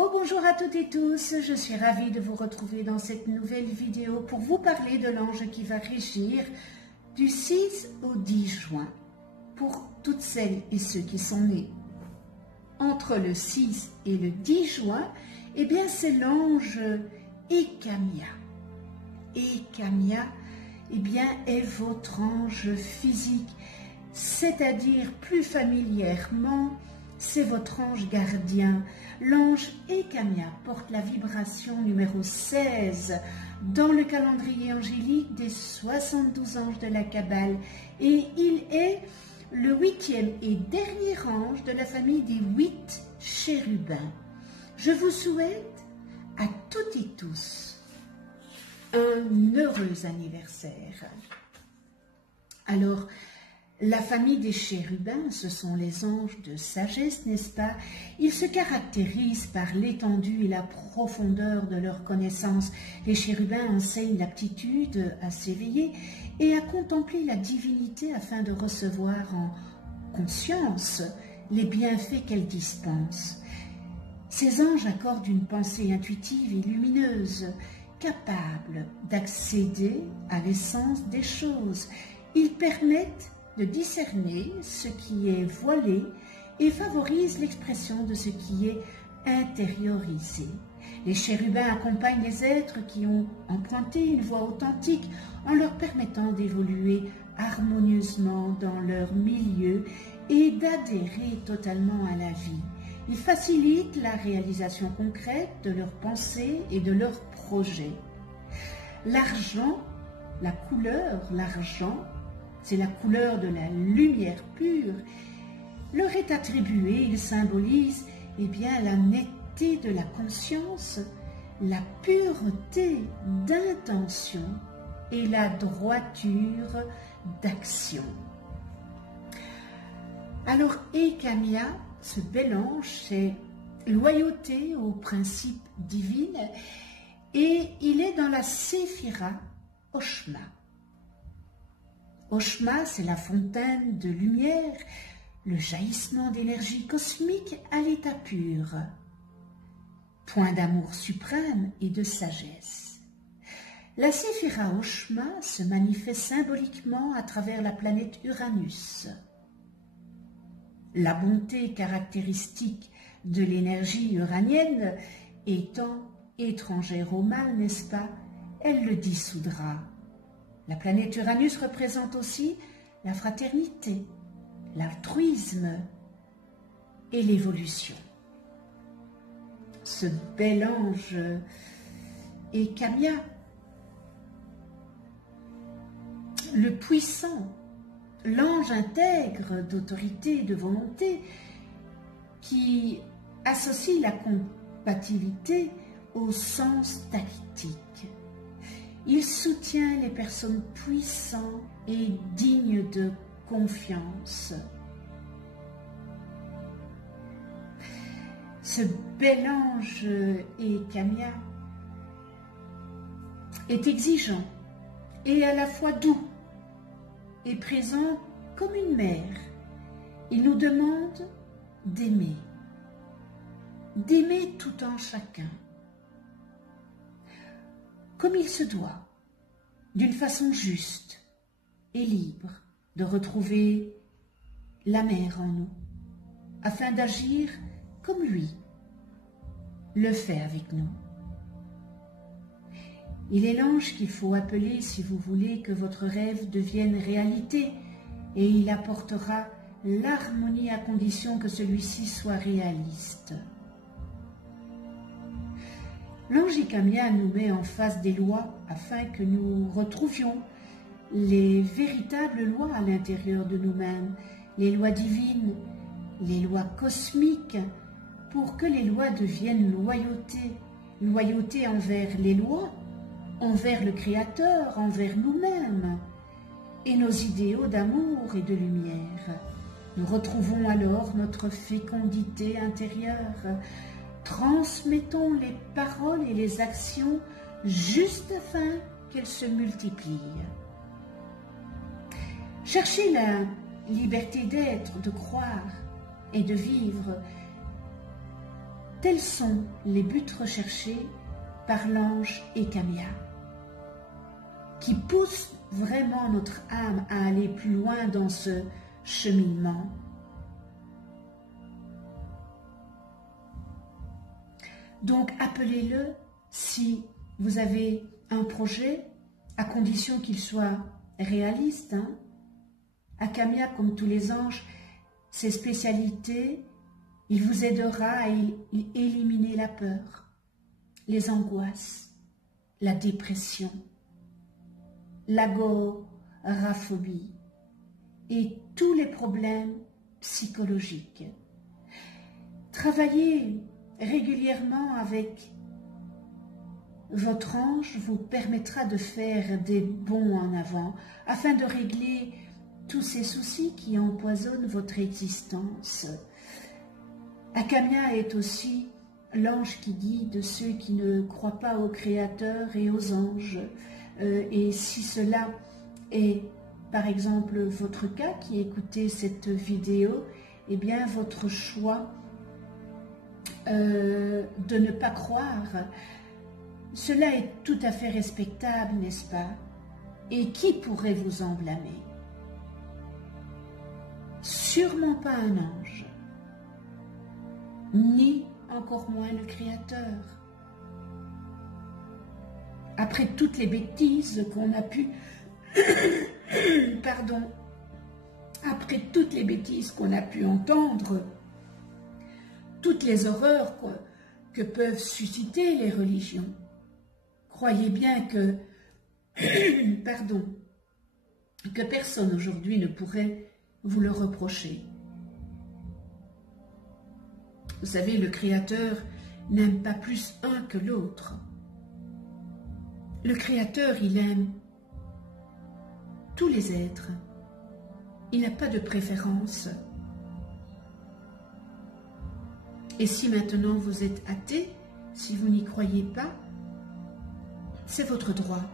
Bonjour à toutes et tous, je suis ravie de vous retrouver dans cette nouvelle vidéo pour vous parler de l'ange qui va régir du 6 au 10 juin pour toutes celles et ceux qui sont nés entre le 6 et le 10 juin. Eh bien c'est l'ange Ekamia. Ekamia, eh bien, est votre ange physique, c'est-à-dire plus familièrement, c'est votre ange gardien. L'ange Ekamia porte la vibration numéro 16 dans le calendrier angélique des 72 anges de la Kabbale et il est le 8e et dernier ange de la famille des 8 chérubins. Je vous souhaite à toutes et tous un heureux anniversaire. Alors, la famille des chérubins, ce sont les anges de sagesse, n'est-ce pas? Ils se caractérisent par l'étendue et la profondeur de leur connaissance. Les chérubins enseignent l'aptitude à s'éveiller et à contempler la divinité afin de recevoir en conscience les bienfaits qu'elle dispense. Ces anges accordent une pensée intuitive et lumineuse, capable d'accéder à l'essence des choses. Ils permettent de discerner ce qui est voilé et favorisent l'expression de ce qui est intériorisé. Les chérubins accompagnent les êtres qui ont emprunté une voie authentique en leur permettant d'évoluer harmonieusement dans leur milieu et d'adhérer totalement à la vie. Ils facilitent la réalisation concrète de leurs pensées et de leurs projets. L'argent, la couleur, l'argent, c'est la couleur de la lumière pure, leur est attribué, il symbolise eh bien, la netteté de la conscience, la pureté d'intention et la droiture d'action. Alors, Ekamia, ce bel ange, c'est loyauté aux principes divins et il est dans la Séphira Oshma. Oshma, c'est la fontaine de lumière, le jaillissement d'énergie cosmique à l'état pur, point d'amour suprême et de sagesse. La Séphira Oshma se manifeste symboliquement à travers la planète Uranus. La bonté caractéristique de l'énergie uranienne étant étrangère au mal, n'est-ce pas, elle le dissoudra. La planète Uranus représente aussi la fraternité, l'altruisme et l'évolution. Ce bel ange Ekamia, le puissant, l'ange intègre d'autorité et de volonté qui associe la compatibilité au sens tactique. Il soutient les personnes puissantes et dignes de confiance. Ce bel ange Ekamia est exigeant et à la fois doux et présent comme une mère. Il nous demande d'aimer tout en chacun, comme il se doit, d'une façon juste et libre, de retrouver la mère en nous, afin d'agir comme lui le fait avec nous. Il est l'ange qu'il faut appeler si vous voulez que votre rêve devienne réalité, et il apportera l'harmonie à condition que celui-ci soit réaliste. L'ange Ekamia nous met en face des lois afin que nous retrouvions les véritables lois à l'intérieur de nous-mêmes, les lois divines, les lois cosmiques, pour que les lois deviennent loyauté, loyauté envers les lois, envers le Créateur, envers nous-mêmes et nos idéaux d'amour et de lumière. Nous retrouvons alors notre fécondité intérieure. Transmettons les paroles et les actions juste afin qu'elles se multiplient. Cherchez la liberté d'être, de croire et de vivre Tels sont les buts recherchés par l'ange Ekamia, qui pousse vraiment notre âme à aller plus loin dans ce cheminement. Donc appelez-le si vous avez un projet, à condition qu'il soit réaliste. Ekamia, comme tous les anges, ses spécialités, il vous aidera à éliminer la peur, les angoisses, la dépression, l'agoraphobie et tous les problèmes psychologiques. Travaillez régulièrement avec votre ange vous permettra de faire des bonds en avant afin de régler tous ces soucis qui empoisonnent votre existence. Ekamia est aussi l'ange qui guide ceux qui ne croient pas au Créateur et aux anges. Et si cela est, par exemple, votre cas qui écoutez cette vidéo, eh bien, votre choix de ne pas croire, cela est tout à fait respectable, n'est-ce pas? Et qui pourrait vous en blâmer? Sûrement pas un ange, ni encore moins le Créateur. Après toutes les bêtises qu'on a pu, pardon, après toutes les bêtises qu'on a pu entendre, toutes les horreurs que peuvent susciter les religions, croyez bien que, pardon, que personne aujourd'hui ne pourrait vous le reprocher. Vous savez, le Créateur n'aime pas plus un que l'autre. Le Créateur, il aime tous les êtres. Il n'a pas de préférence. Et si maintenant vous êtes athée, si vous n'y croyez pas, c'est votre droit.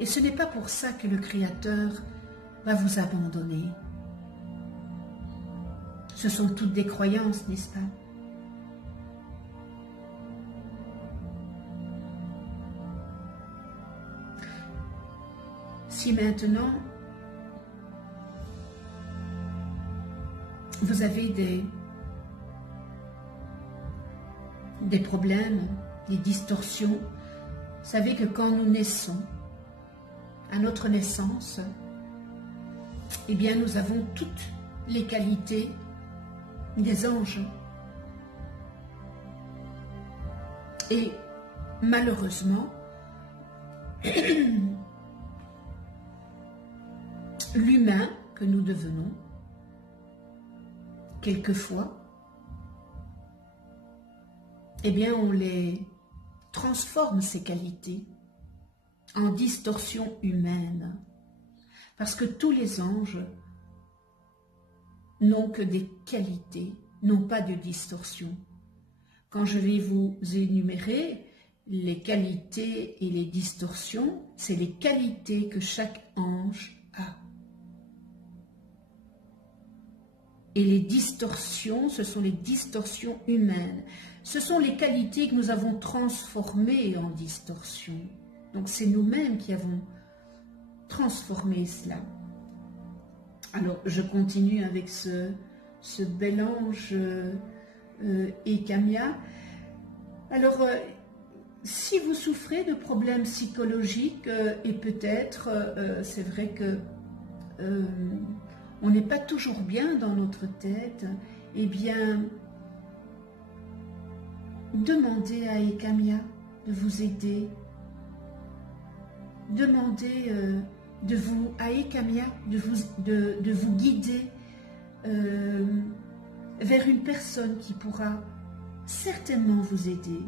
Et ce n'est pas pour ça que le Créateur va vous abandonner. Ce sont toutes des croyances, n'est-ce pas? Si maintenant vous avez des problèmes, des distorsions, vous savez que quand nous naissons, à notre naissance, eh bien nous avons toutes les qualités des anges. Et malheureusement, l'humain que nous devenons, quelquefois, eh bien on les transforme, ces qualités, en distorsion humaine. Parce que tous les anges n'ont que des qualités, n'ont pas de distorsion. Quand je vais vous énumérer les qualités et les distorsions, c'est les qualités que chaque ange a. Et les distorsions, ce sont les distorsions humaines. Ce sont les qualités que nous avons transformées en distorsions. Donc c'est nous-mêmes qui avons transformé cela. Alors je continue avec ce bel ange Ekamia. Alors si vous souffrez de problèmes psychologiques et peut-être c'est vrai que on n'est pas toujours bien dans notre tête, eh bien, demandez à Ekamia de vous aider. Demandez à Ekamia de vous guider vers une personne qui pourra certainement vous aider.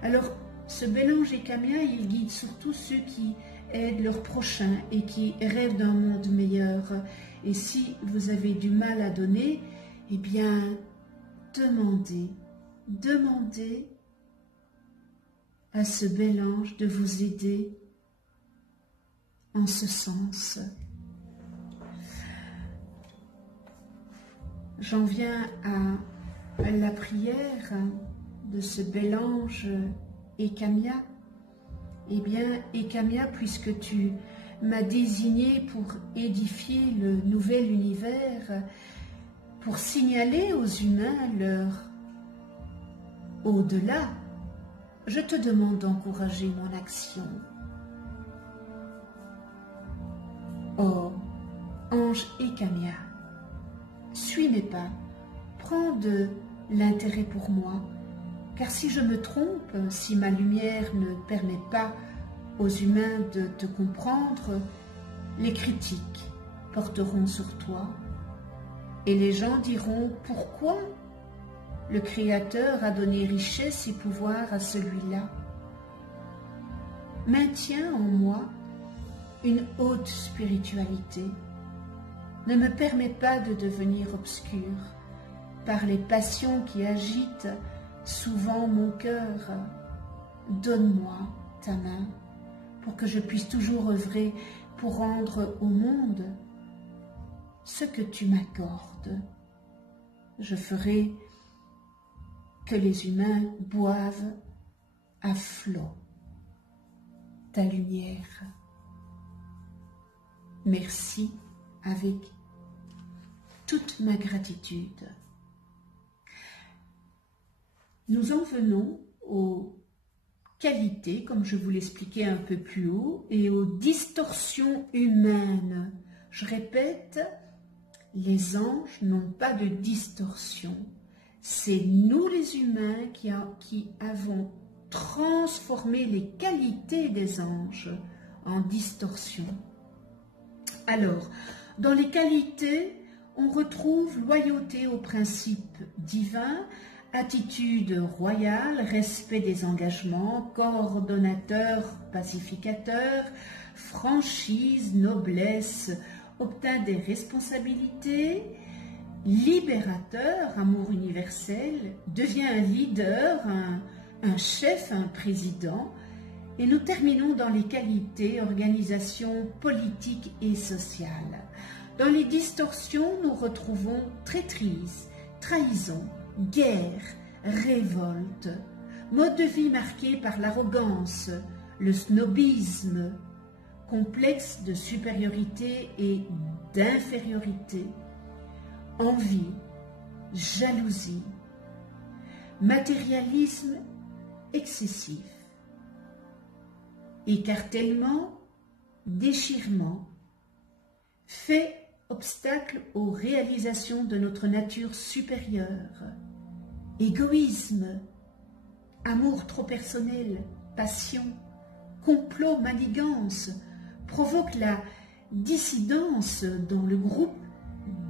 Alors, ce bel ange Ekamia, il guide surtout ceux qui aident leurs prochains et qui rêvent d'un monde meilleur. Et si vous avez du mal à donner, eh bien, demandez à ce bel ange de vous aider en ce sens. J'en viens à la prière de ce bel ange Ekamia. Eh bien, Ekamia, puisque tu m'as désigné pour édifier le nouvel univers, pour signaler aux humains leur au-delà, je te demande d'encourager mon action. Oh, ange Ekamia, suis mes pas, prends de l'intérêt pour moi, car si je me trompe, si ma lumière ne permet pas aux humains de te comprendre, les critiques porteront sur toi et les gens diront pourquoi le Créateur a donné richesse et pouvoir à celui-là. Maintiens en moi une haute spiritualité. Ne me permets pas de devenir obscur par les passions qui agitent souvent mon cœur. Donne-moi ta main pour que je puisse toujours œuvrer pour rendre au monde ce que tu m'accordes. Je ferai que les humains boivent à flot ta lumière. Merci avec toute ma gratitude. Nous en venons aux qualités, comme je vous l'expliquais un peu plus haut, et aux distorsions humaines. Je répète, les anges n'ont pas de distorsion. C'est nous les humains qui avons transformé les qualités des anges en distorsion. Alors, dans les qualités, on retrouve loyauté aux principes divins, attitude royale, respect des engagements, coordonnateur, pacificateur, franchise, noblesse, obtint des responsabilités, libérateur, amour universel, devient un leader, un chef, un président. Et nous terminons dans les qualités, organisation politique et sociale. Dans les distorsions, nous retrouvons traîtrise, trahison, guerre, révolte, mode de vie marqué par l'arrogance, le snobisme, complexe de supériorité et d'infériorité, envie, jalousie, matérialisme excessif, écartèlement, déchirement, fait obstacle aux réalisations de notre nature supérieure, égoïsme, amour trop personnel, passion, complot, manigance, provoque la dissidence dans le groupe,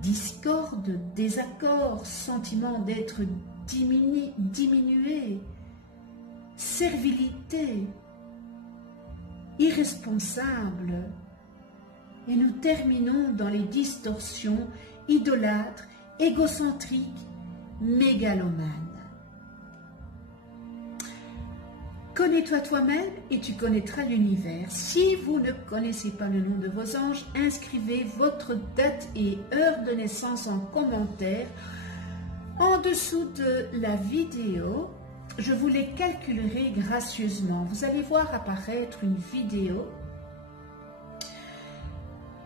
discorde, désaccord, sentiment d'être diminué, servilité, irresponsable, et nous terminons dans les distorsions idolâtres, égocentriques, mégalomanes. Connais-toi toi-même et tu connaîtras l'univers. Si vous ne connaissez pas le nom de vos anges, inscrivez votre date et heure de naissance en commentaire en dessous de la vidéo. Je vous les calculerai gracieusement. Vous allez voir apparaître une vidéo.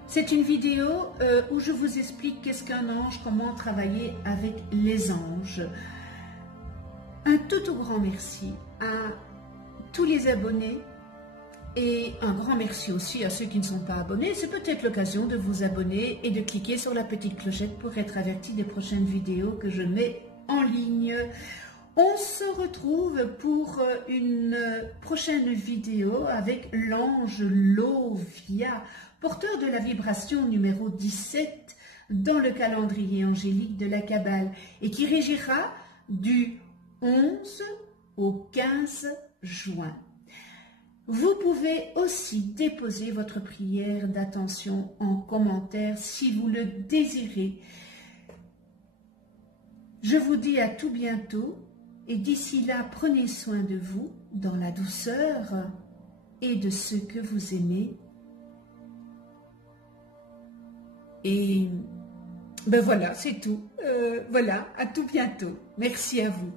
C'est une vidéo où je vous explique qu'est-ce qu'un ange, comment travailler avec les anges. Un tout grand merci à tous les abonnés et un grand merci aussi à ceux qui ne sont pas abonnés. C'est peut-être l'occasion de vous abonner et de cliquer sur la petite clochette pour être averti des prochaines vidéos que je mets en ligne. On se retrouve pour une prochaine vidéo avec l'ange Lovia, porteur de la vibration numéro 17 dans le calendrier angélique de la Kabbale et qui régira du 11 au 15 juin. Vous pouvez aussi déposer votre prière d'attention en commentaire si vous le désirez. Je vous dis à tout bientôt et d'ici là, prenez soin de vous dans la douceur et de ceux que vous aimez. Et Ben voilà, c'est tout. Voilà, à tout bientôt. Merci à vous.